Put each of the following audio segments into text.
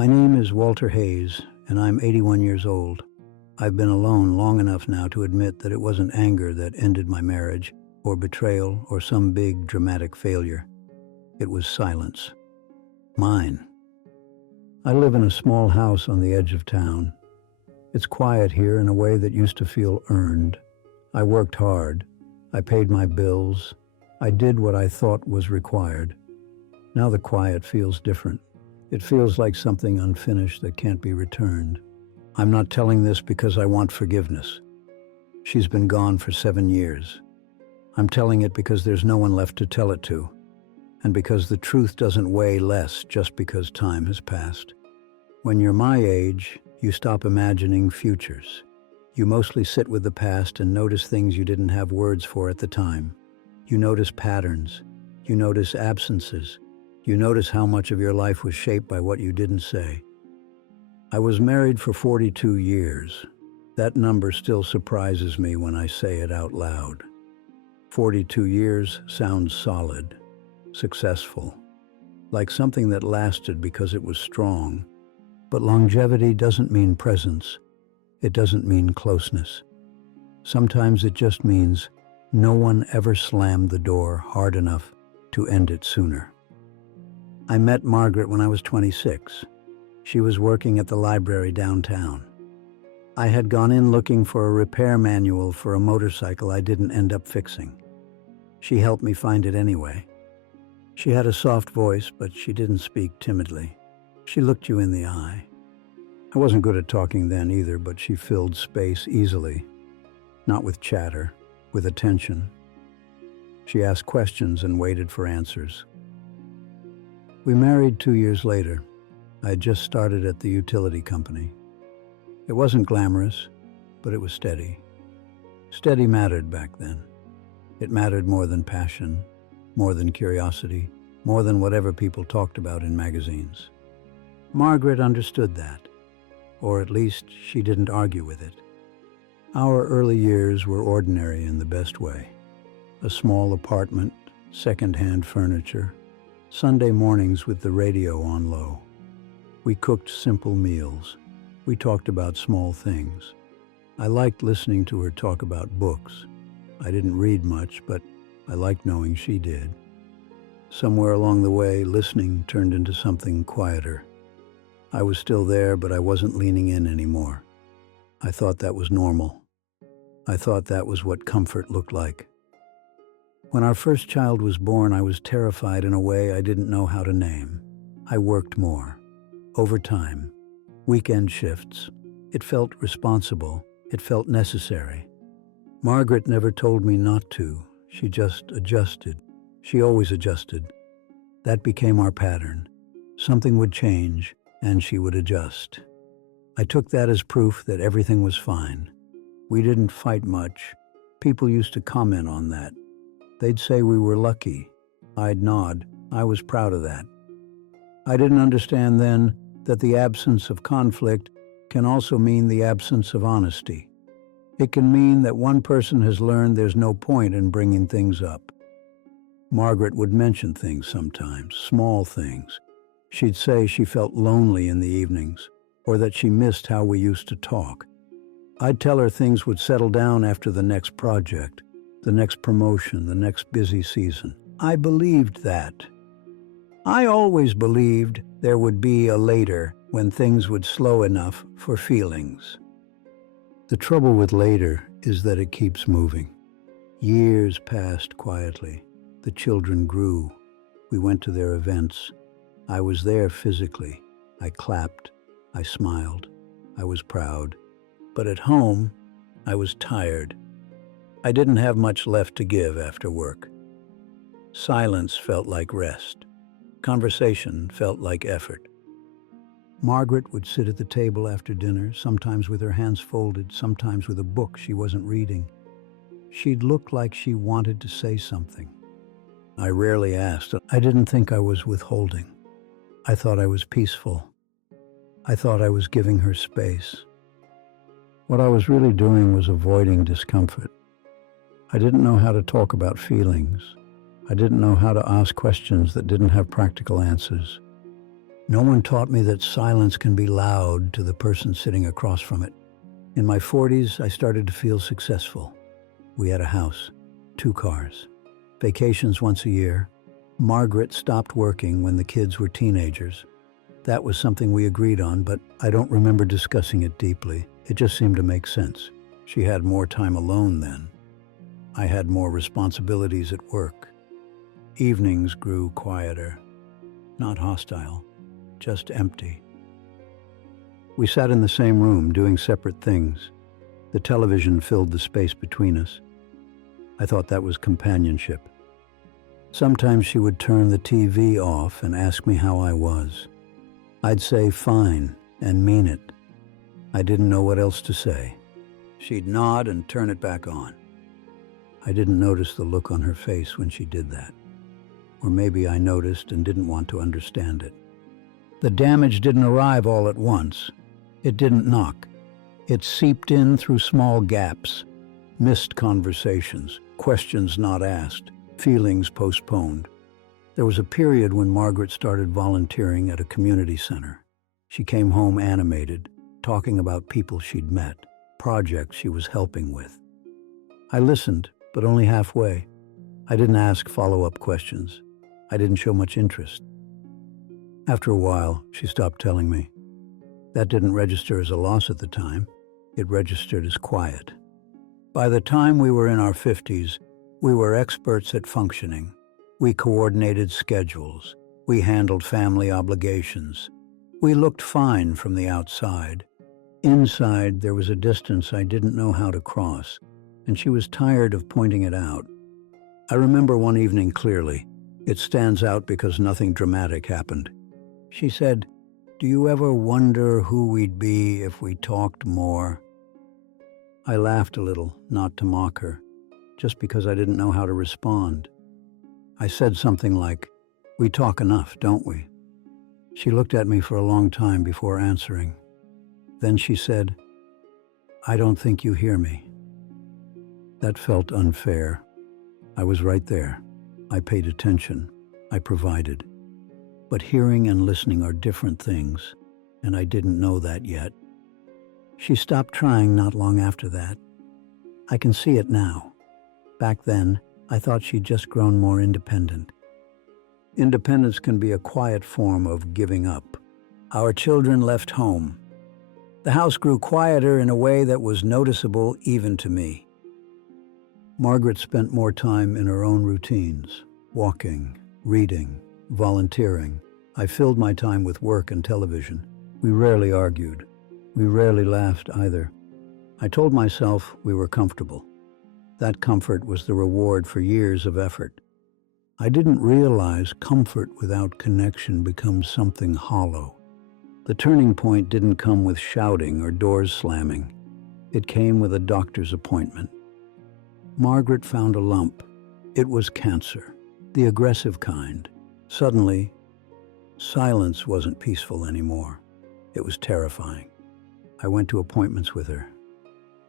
My name is Walter Hayes, and I'm 81 years old. I've been alone long enough now to admit that it wasn't anger that ended my marriage, or betrayal, or some big dramatic failure. It was silence. Mine. I live in a small house on the edge of town. It's quiet here in a way that used to feel earned. I worked hard. I paid my bills. I did what I thought was required. Now the quiet feels different. It feels like something unfinished that can't be returned. I'm not telling this because I want forgiveness. She's been gone for 7 years. I'm telling it because there's no one left to tell it to, and because the truth doesn't weigh less just because time has passed. When you're my age, you stop imagining futures. You mostly sit with the past and notice things you didn't have words for at the time. You notice patterns. You notice absences. You notice how much of your life was shaped by what you didn't say. I was married for 42 years. That number still surprises me when I say it out loud. 42 years sounds solid, successful, like something that lasted because it was strong. But longevity doesn't mean presence. It doesn't mean closeness. Sometimes it just means no one ever slammed the door hard enough to end it sooner. I met Margaret when I was 26. She was working at the library downtown. I had gone in looking for a repair manual for a motorcycle I didn't end up fixing. She helped me find it anyway. She had a soft voice, but she didn't speak timidly. She looked you in the eye. I wasn't good at talking then either, but she filled space easily. Not with chatter, with attention. She asked questions and waited for answers. We married 2 years later. I had just started at the utility company. It wasn't glamorous, but it was steady. Steady mattered back then. It mattered more than passion, more than curiosity, more than whatever people talked about in magazines. Margaret understood that, or at least she didn't argue with it. Our early years were ordinary in the best way. A small apartment, second-hand furniture, Sunday mornings with the radio on low. We cooked simple meals. We talked about small things. I liked listening to her talk about books. I didn't read much, but I liked knowing she did. Somewhere along the way, listening turned into something quieter. I was still there, but I wasn't leaning in anymore. I thought that was normal. I thought that was what comfort looked like. When our first child was born, I was terrified in a way I didn't know how to name. I worked more. Overtime. Weekend shifts. It felt responsible. It felt necessary. Margaret never told me not to. She just adjusted. She always adjusted. That became our pattern. Something would change, and she would adjust. I took that as proof that everything was fine. We didn't fight much. People used to comment on that. They'd say we were lucky. I'd nod. I was proud of that. I didn't understand then that the absence of conflict can also mean the absence of honesty. It can mean that one person has learned there's no point in bringing things up. Margaret would mention things sometimes, small things. She'd say she felt lonely in the evenings, or that she missed how we used to talk. I'd tell her things would settle down after the next project, the next promotion, the next busy season. I believed that. I always believed there would be a later when things would slow enough for feelings. The trouble with later is that it keeps moving. Years passed quietly. The children grew. We went to their events. I was there physically. I clapped. I smiled. I was proud. But at home, I was tired. I didn't have much left to give after work. Silence felt like rest. Conversation felt like effort. Margaret would sit at the table after dinner, sometimes with her hands folded, sometimes with a book she wasn't reading. She'd look like she wanted to say something. I rarely asked. I didn't think I was withholding. I thought I was peaceful. I thought I was giving her space. What I was really doing was avoiding discomfort. I didn't know how to talk about feelings. I didn't know how to ask questions that didn't have practical answers. No one taught me that silence can be loud to the person sitting across from it. In my 40s, I started to feel successful. We had a house, 2 cars, vacations once a year. Margaret stopped working when the kids were teenagers. That was something we agreed on, but I don't remember discussing it deeply. It just seemed to make sense. She had more time alone then. I had more responsibilities at work. Evenings grew quieter, not hostile, just empty. We sat in the same room doing separate things. The television filled the space between us. I thought that was companionship. Sometimes she would turn the TV off and ask me how I was. I'd say fine and mean it. I didn't know what else to say. She'd nod and turn it back on. I didn't notice the look on her face when she did that. Or maybe I noticed and didn't want to understand it. The damage didn't arrive all at once. It didn't knock. It seeped in through small gaps, missed conversations, questions not asked, feelings postponed. There was a period when Margaret started volunteering at a community center. She came home animated, talking about people she'd met, projects she was helping with. I listened, but only halfway. I didn't ask follow-up questions. I didn't show much interest. After a while, she stopped telling me. That didn't register as a loss at the time. It registered as quiet. By the time we were in our 50s, we were experts at functioning. We coordinated schedules. We handled family obligations. We looked fine from the outside. Inside, there was a distance I didn't know how to cross, and she was tired of pointing it out. I remember one evening clearly. It stands out because nothing dramatic happened. She said, "Do you ever wonder who we'd be if we talked more?" I laughed a little, not to mock her, just because I didn't know how to respond. I said something like, "We talk enough, don't we?" She looked at me for a long time before answering. Then she said, "I don't think you hear me." That felt unfair. I was right there. I paid attention. I provided. But hearing and listening are different things, and I didn't know that yet. She stopped trying not long after that. I can see it now. Back then, I thought she'd just grown more independent. Independence can be a quiet form of giving up. Our children left home. The house grew quieter in a way that was noticeable even to me. Margaret spent more time in her own routines, walking, reading, volunteering. I filled my time with work and television. We rarely argued. We rarely laughed either. I told myself we were comfortable. That comfort was the reward for years of effort. I didn't realize comfort without connection becomes something hollow. The turning point didn't come with shouting or doors slamming. It came with a doctor's appointment. Margaret found a lump. It was cancer, the aggressive kind. Suddenly, silence wasn't peaceful anymore. It was terrifying. I went to appointments with her.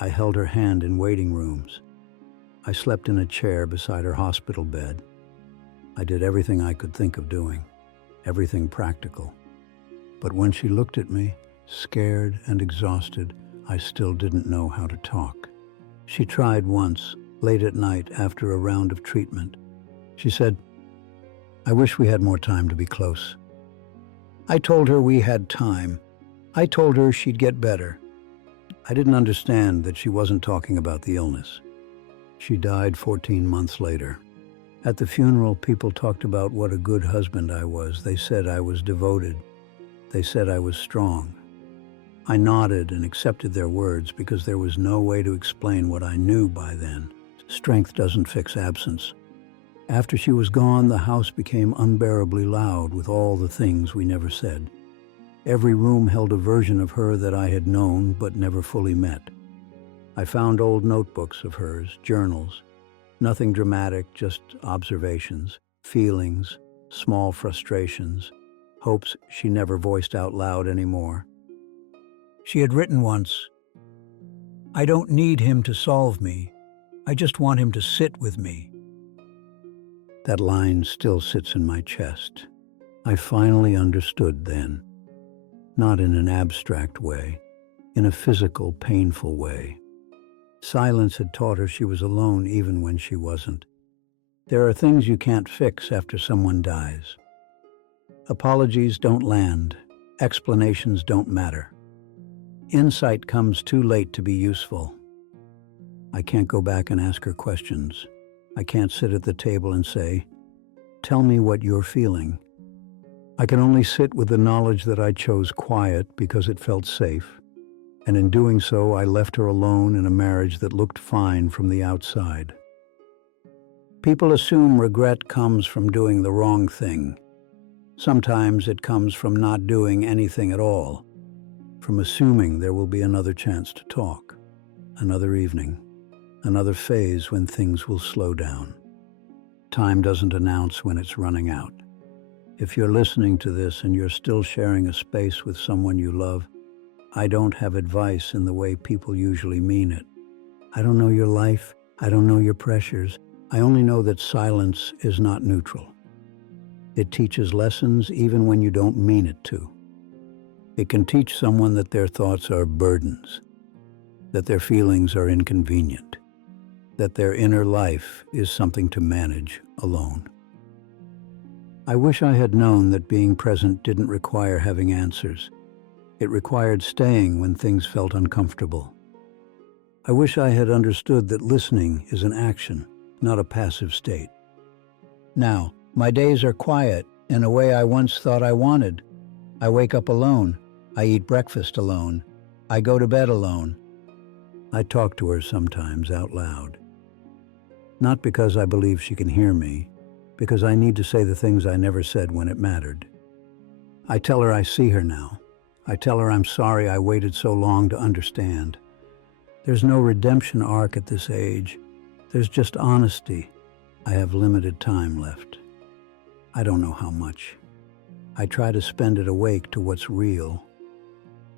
I held her hand in waiting rooms. I slept in a chair beside her hospital bed. I did everything I could think of doing, everything practical. But when she looked at me, scared and exhausted, I still didn't know how to talk. She tried once, late at night after a round of treatment. She said, "I wish we had more time to be close." I told her we had time. I told her she'd get better. I didn't understand that she wasn't talking about the illness. She died 14 months later. At the funeral, people talked about what a good husband I was. They said I was devoted. They said I was strong. I nodded and accepted their words because there was no way to explain what I knew by then. Strength doesn't fix absence. After she was gone, the house became unbearably loud with all the things we never said. Every room held a version of her that I had known but never fully met. I found old notebooks of hers, journals. Nothing dramatic, just observations, feelings, small frustrations, hopes she never voiced out loud anymore. She had written once, "I don't need him to solve me. I just want him to sit with me." That line still sits in my chest. I finally understood then, not in an abstract way, in a physical, painful way. Silence had taught her she was alone even when she wasn't. There are things you can't fix after someone dies. Apologies don't land. Explanations don't matter. Insight comes too late to be useful. I can't go back and ask her questions. I can't sit at the table and say, "Tell me what you're feeling." I can only sit with the knowledge that I chose quiet because it felt safe, and in doing so, I left her alone in a marriage that looked fine from the outside. People assume regret comes from doing the wrong thing. Sometimes it comes from not doing anything at all, from assuming there will be another chance to talk, another evening, another phase when things will slow down. Time doesn't announce when it's running out. If you're listening to this and you're still sharing a space with someone you love, I don't have advice in the way people usually mean it. I don't know your life. I don't know your pressures. I only know that silence is not neutral. It teaches lessons even when you don't mean it to. It can teach someone that their thoughts are burdens, that their feelings are inconvenient, that their inner life is something to manage alone. I wish I had known that being present didn't require having answers. It required staying when things felt uncomfortable. I wish I had understood that listening is an action, not a passive state. Now, my days are quiet in a way I once thought I wanted. I wake up alone. I eat breakfast alone. I go to bed alone. I talk to her sometimes out loud. Not because I believe she can hear me, because I need to say the things I never said when it mattered. I tell her I see her now. I tell her I'm sorry I waited so long to understand. There's no redemption arc at this age. There's just honesty. I have limited time left. I don't know how much. I try to spend it awake to what's real.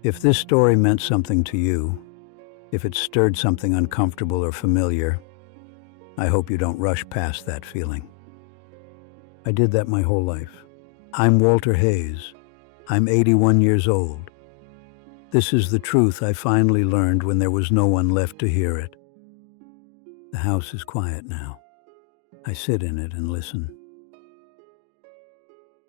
If this story meant something to you, if it stirred something uncomfortable or familiar, I hope you don't rush past that feeling. I did that my whole life. I'm Walter Hayes. I'm 81 years old. This is the truth I finally learned when there was no one left to hear it. The house is quiet now. I sit in it and listen.